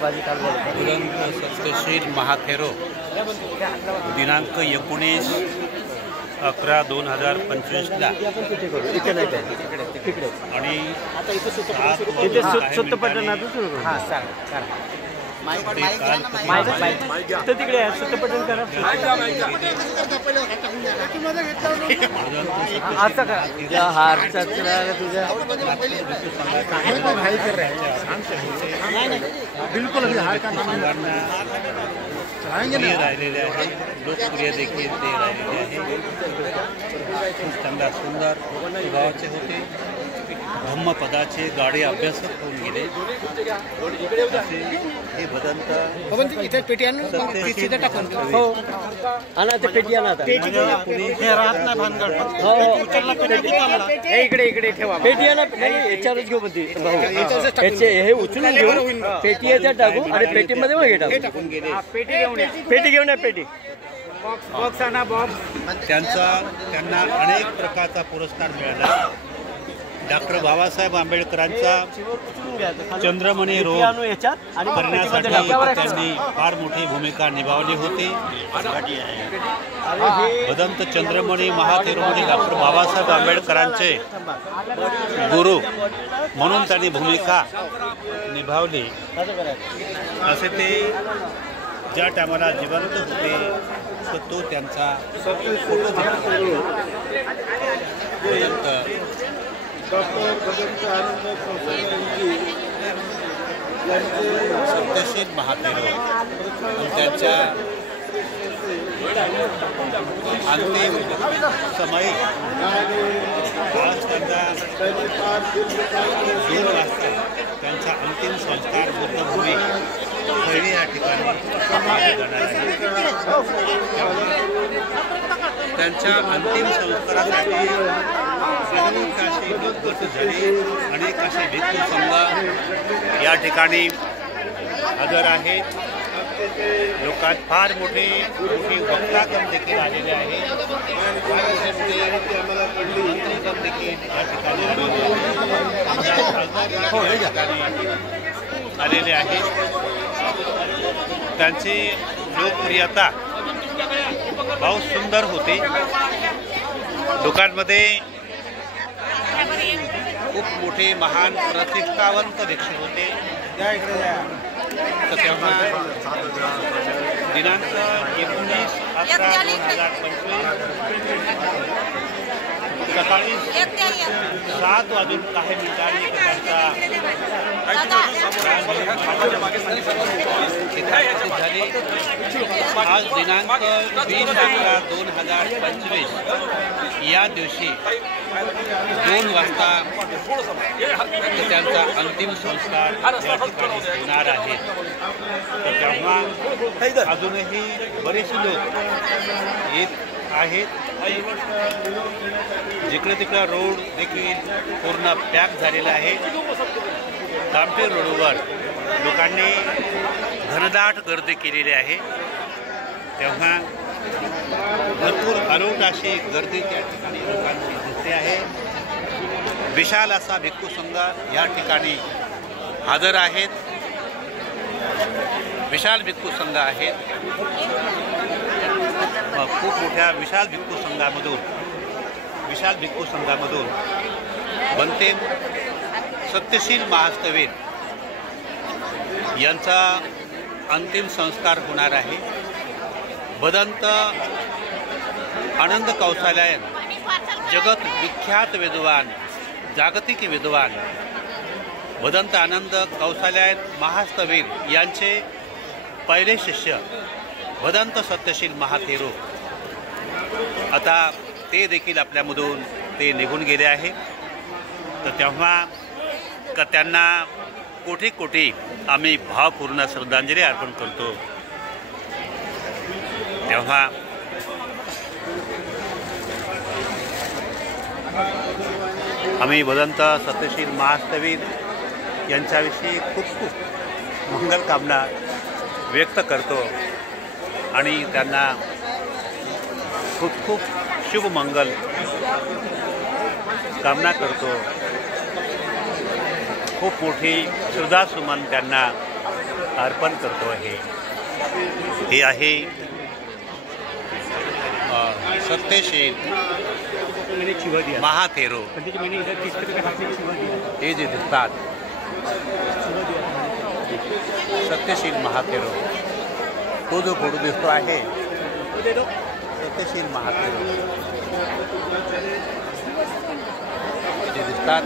बुलंद सत्यशील महाथेरो दिनांक 19/11/2025 ला आणि बिल्कुल राहिलेले आहे, लोकप्रिय देखील ते राहिलेले आहे। खूप चांगला सुंदर स्वभावाचे होते, धम्मपदाचे गाडे अभ्यासक होऊन गेले। हे भदंत इथे पेटी आणून तिथे टाकून हो आणा ते पेटी आणा आता हे राहत नाही भानगड हो उचलला पेटी आणला हे इकडे ठेवा पेटी आणा नाही याच्यावरच घेऊ पण ती याचे हे उचलून घेऊ पेटी याच्यात टाकू आणि पेटीमध्ये वगैरे टाकून गेले पेटी घेऊन या पेटी बॉक्स आणा बॉक्स। त्यांना अनेक प्रकारचा पुरस्कार मिळाला। डॉक्टर बाबासाहेब आंबेडकरांचा चंद्रमणी रोग करण्यासाठी त्यांनी फार मोठी भूमिका निभावली होती। भदंत चंद्रमणी महाथेरोमध्ये डॉक्टर बाबासाहेब आंबेडकरांचे गुरु म्हणून त्यांनी भूमिका निभावली। असे ते ज्या टायमाला जिवंत होते तर तो त्यांचा सत्यशील महाथेरो त्यांच्या अंतिम समय आज त्यांना 2 वाजता त्यांचा अंतिम संस्कार बुद्धभूमी पहिली या ठिकाणी जाणार आहे। त्यांच्या अंतिम संस्कारासाठी अनेक अशी गट झाली, अनेक असे भिक्खू संघ या ठिकाणी हजर आहेत। लोकात फार मोठी वक्तागण देखील आलेले आहे, मंत्रीगण देखील या ठिकाणी आलेले आहेत। त्यांची लोकप्रियता बहुत सुंदर होती। लोकांमध्ये खूप मोठे महान प्रतिष्ठावंत व्यक्ती होते। तर तेव्हा दिनांक 19/11/2025 सकाळी 7 वाजून काही मिनिटांनी झाली। आज दिनांक 20/11/2025 या दिवशी 2 वाजता त्यांचा अंतिम संस्कार या ठिकाणी होणार आहे। तेव्हा अजूनही बरेचसे लोक येत आहेत। जिकडे तिकडे रोड देखील पूर्ण पॅक झालेला आहे। कामठी रोडवर लोकांनी घनदाट गर्दी केलेली आहे। तेव्हा भरपूर अलोट अशी गर्दी त्या ठिकाणी लोकांची दिसते आहे। विशाल असा भिक्खू संघ या ठिकाणी हजर आहेत। विशाल भिक्खू संघ आहेत। खूप मोठ्या विशाल भिक्खू संघामधून बनते सत्यशील महास्थवीर यांचा अंतिम संस्कार होणार आहे। भदंत आनंद कौशल्यायन जगत विख्यात विद्वान, जागतिक विद्वान भदंत आनंद कौशल्यायन महास्थवीर यांचे पहिले शिष्य भदंत सत्यशील महाथेरो आता ते देखील आपल्यामधून ते निघून गेले आहे। तर तेव्हा त्यांना कोटी कोटी आम्ही भावपूर्ण श्रद्धांजली अर्पण करतो। तेव्हा आम्ही भदंत सत्यशील महास्थवीर यांच्याविषयी खूप खूप मंगल कामना व्यक्त करतो आणि त्यांना खूप खूप शुभ मंगल कामना करतो। खूप मोठी श्रद्धासुमन त्यांना अर्पण करतो आहे। हे आहे सत्यशील महाथेरो। हे जे दिसतात सत्यशील महाथेरो, तो जो फोटो दिसतो आहे सत्यशील महाथेरो जे दिसतात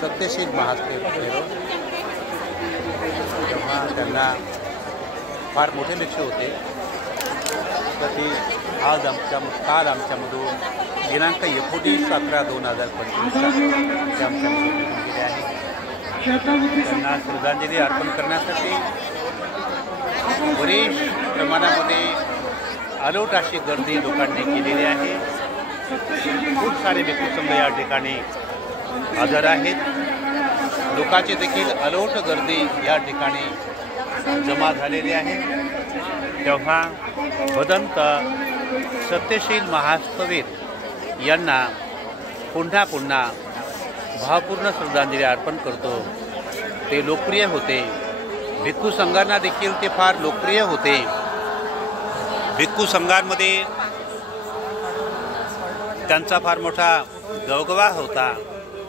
सत्यशील महाथेरो, तेव्हा त्यांना फार मोठे लक्ष होते। तर ती काल आमच्यामधून दिनांक 29/11/2025 ते आमच्यामधून निघून गेले आहे। त्यांना श्रद्धांजली अर्पण करण्यासाठी बरीच प्रमाणामध्ये अलोट अशी गर्दी लोकांनी केलेली आहे। खूप सारे भिक्खू संघ या ठिकाणी हजर आहेत। लोकांची देखील अलोट गर्दी या ठिकाणी जमा झालेली आहे। तेव्हा भदंत सत्यशील महास्थवीर यांना पुन्हा पुन्हा भावपूर्ण श्रद्धांजली अर्पण करतो। ते लोकप्रिय होते, भिक्खू संघांना देखील ते फार लोकप्रिय होते। भिक्खू संघांमध्ये त्यांचा फार मोठा गवगवा होता,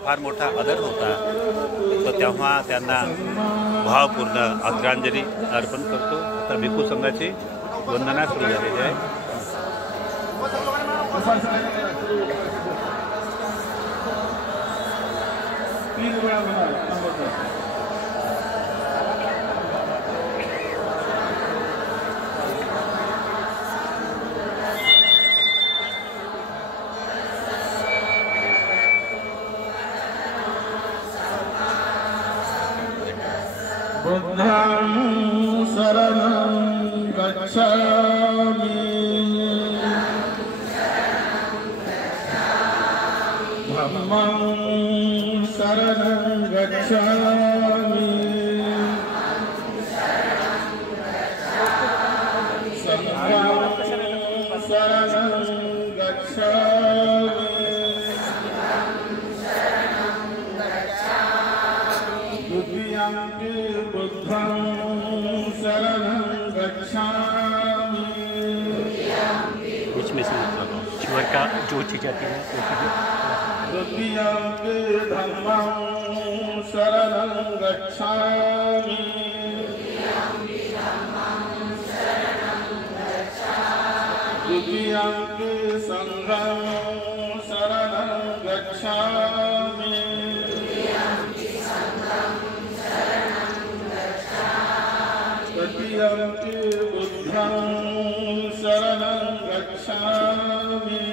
फार मोठा आदर होता। तर तेव्हा त्यांना भावपूर्ण आदरांजली अर्पण करतो। आता भिक्खू संघाची वंदना सुरू झालेली आहे। बुद्धं शरणं गच्छामि, धम्मं शरणं गच्छामि, संघं शरणं गच्छामि, द्वितीयं बुद्धं शरणं गच्छामि, बीच में से ईश्वर का जो चीज़ आती है द्वितीयं धम्मं शरणं गच्छामि, द्वितीयं संघं शरणं गच्छामि, तृतीयं बुद्धं शरणं गच्छामि,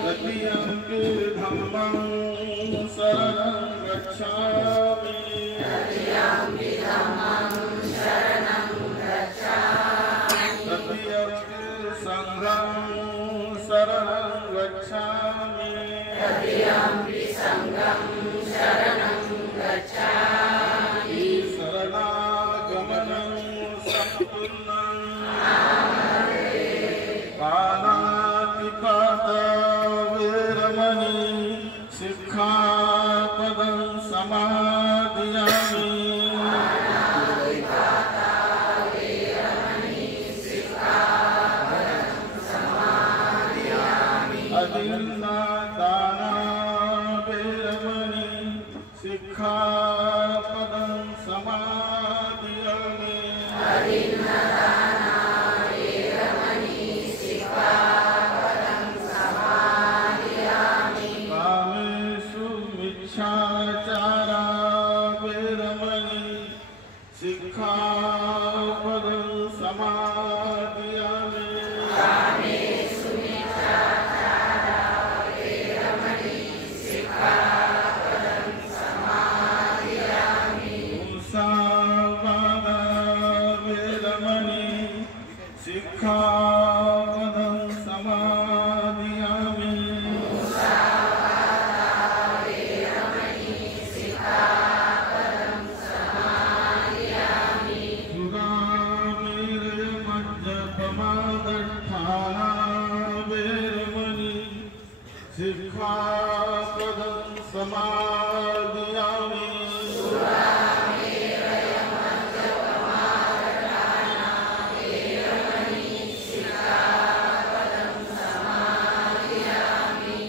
तृतीयं धम्मं शरणं गच्छामि, तृतीयं संघं शरणं गच्छामि, शरणागमनं सम्पूर्णं पाणातिपाता वेरमणि सिक्खापदं समादयामि, अदिन्नादाना वेरमणि सिक्खापदं समादयामि, कामेषु मिच्छाचारा वेरमणि सिक्खापदं समादयामि, शिक्षापदं समादयामि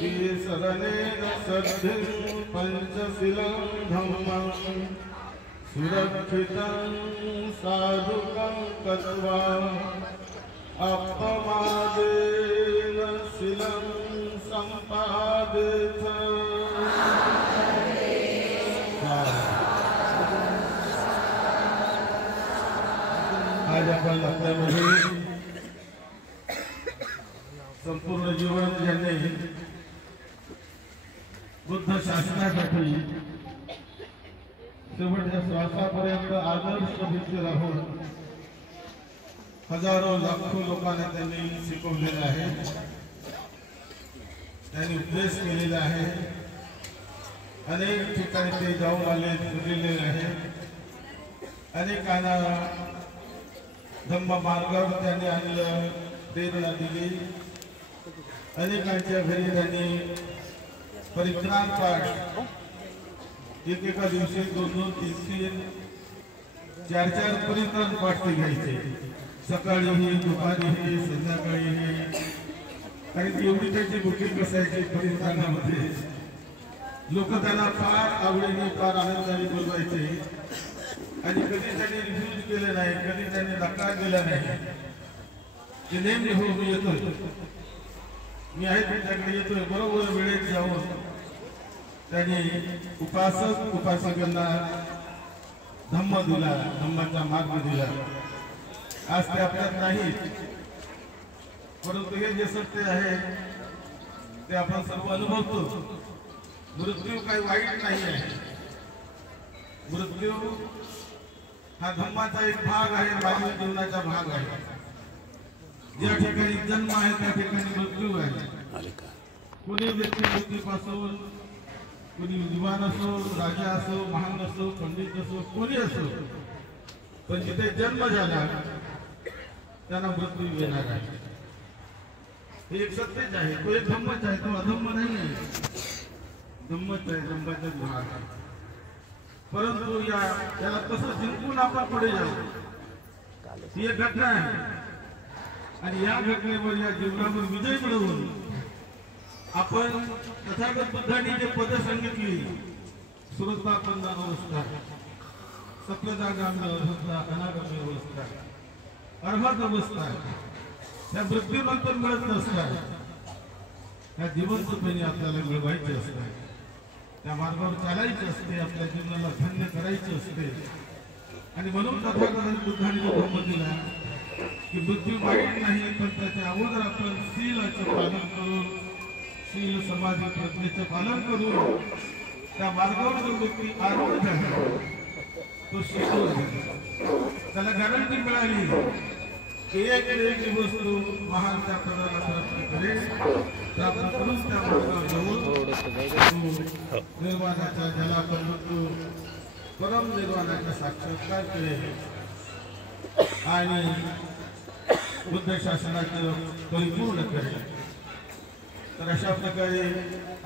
केसरनेन सद्धिं पञ्चशीलं धम्मं सुरक्षितं साधुकं कृत्वा अपमादेन शीलं सम्पादेत। आज आपण आपल्यामध्ये संपूर्ण जीवन ज्यांनी बुद्ध शासनासाठी शेवटच्या श्वासापर्यंत आदर्श भित्ती राहून हजारो लाखो लोकांना त्यांनी शिकवलेले आहे, त्यांनी उपदेश केलेला आहे, अनेक ठिकाणी ते जाऊन आले, फिरलेले आहे, अनेकांना धम्म मार्गावर त्यांनी आणलं, प्रेरणा दिली, अनेकांच्या घरी त्यांनी परित्राण पाठ एकेका दिवशी 2-2, 3-3, 4-4 परित्राण पाठ ते घ्यायचे, सकाळीही, दुपारीही, संध्याकाळीही, आणि एवढी त्यांची बुकिंग बसायची परित्राणामध्ये. लोक त्यांना फार आवडीने, फार आनंदाने बोलवायचे, आणि कधी त्यांनी रिफ्यूज केलं नाही, कधी त्यांनी नकार दिला नाही. ते नेहमी हो मी येतोय, मी आहे तुमच्याकडे येतोय, बरोबर वेळेत जाऊन त्यांनी उपासक उपासकांना धम्म दिला, धम्माचा मार्ग दिला. आज ते आपल्यात नाही, परंतु हे जे सत्य आहे ते आपण सर्व अनुभवतो. मृत्यू काही वाईट नाही आहे, मृत्यू हा धम्माचा एक भाग आहे, मानवी जीवनाचा भाग आहे. ज्या ठिकाणी जन्म आहे त्या ठिकाणी मृत्यू आहे. कोणी व्यक्ती मृत्यूपासून, कोणी विद्वान असो, राजा असो, महान असो, पंडित असो, कोणी असो, पण जिथे जन्म झाला त्यांना मृत्यू येणार आहे. हे एक सत्यच आहे, तो एक धम्मच आहे, तो अधम्म नाही आहे, धम्मच आहे, धम्माचा भाग आहे. परंतु याला कसं जिंकून आपण पुढे जाऊ, ही एक घटना आहे, आणि या घटनेवर, या जीवनावर विजय मिळवून आपण तथागत बुद्धांनी जे पद सांगितली, सुरतापन्न अवस्था, सत्यजागाम्य अवस्था, अनागम्य अवस्था, अर्हत अवस्था, त्या मृत्यूनंतर मिळत नसतात, त्या जिवंतपणे आपल्याला मिळवायचे असतात, त्या मार्गावर चालायचे असते, आपल्या जीवनाला धन्य करायचे असते. आणि म्हणून तथागत बुद्धांनी जो धम्म दिला की मृत्यू वाईट नाही, पण त्याच्या अगोदर आपण शीलाचं पालन करून, शील समाधी प्रज्ञेचं पालन करून त्या मार्गावर जो व्यक्ती आरूढ आहे तो शिकतो, त्याला गॅरंटी मिळाली की एक दिवस तो महान त्या पदाला प्रयत्न करेल, प्राप्त करून त्या मार्गावर जाऊन निर्वाणाच्या, ज्याला आपण म्हणतो परम निर्वाणाचा साक्षात्कार करेल आणि बुद्ध शासनाचं परिपूर्ण करेल. तर अशा प्रकारे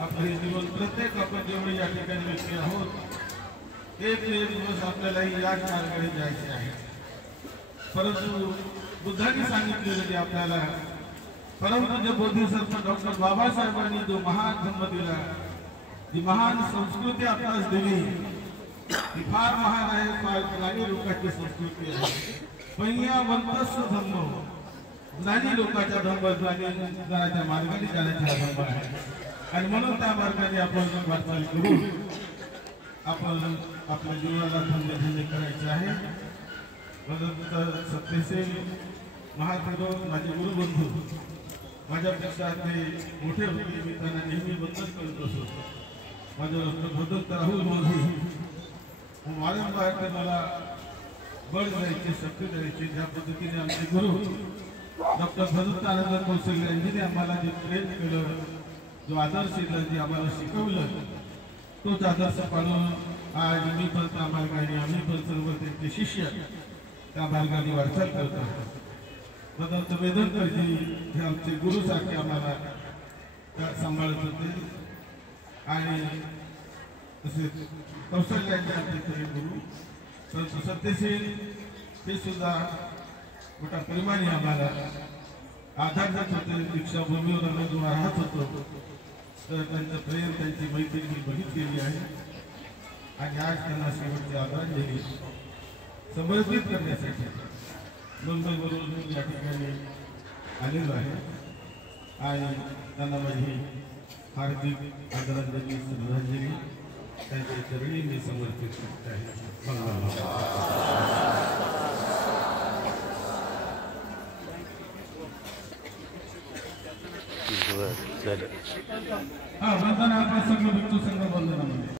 आपले जीवन, प्रत्येक आपण जेवढे या ठिकाणी व्यक्ती आहोत, एक दिवस आपल्यालाही याच मार्गाने जायचे आहे. परंतु बुद्धांनी सांगितलेलं की आपल्याला परमपूज्य बोधिसत्व डॉक्टर बाबासाहेबांनी जो महान धम्म दिला, जी महान संस्कृती आपल्यास दिली, ती फार महान आहे, फार ज्ञानी लोकांची संस्कृती आहे. पंयावंतस्व धम्म, ज्ञानी लोकांच्या धम्म, ज्ञानाच्या मार्गाने जाण्याचा धम्म आहे. आणि म्हणून त्या मार्गाने आपण वाटचाल करू, आपण आपल्या जीवनाला धन्य धन्य करायचे आहे. सत्यशील महात्मा माझे गुरुबंधू, माझ्यापेक्षा ते मोठे होते, मी त्यांना नेहमी बंधन करत असतो. माझं डॉक्टर भदंत राहुल मोदी वारंवार ते मला बळ द्यायचे, शक्ती द्यायचे. ज्या पद्धतीने आमचे गुरु डॉक्टर भदंतानंद कौशल्य यांनी आम्हाला जे प्रेम केलं, जो आदर्श दिला, जे आम्हाला शिकवलं, तोच आदर्श पाळून आज मी पण त्या मार्गाने, आम्ही पण सर्व त्यांचे शिष्य त्या मार्गाने वाटचाल करतो. भदंत वेदनकरजी हे आमचे गुरुसारखे आम्हाला सांभाळत होते आणि तसेच कौशल्याचे आमचे गुरु संत सत्यशील ते सुद्धा मोठ्या प्रेमाने आम्हाला आधार देत होते. दीक्षाभूमीवर आम्ही जेव्हा राहत होतो तर त्यांचं प्रेम त्यांची मैत्री मी बघितलेली आहे आणि आज त्यांना शेवटची आदरांजली समर्पित करण्यासाठी मुंबईवरून मी या ठिकाणी आलेलो आहे आणि त्यांना माझी हार्दिक आदरांजली श्रद्धांजली त्यांच्या चरणी मी समर्पित करत आहे. बरं, चालेल. वंदना आपण सगळं भिक्खू संघ वंदनामध्ये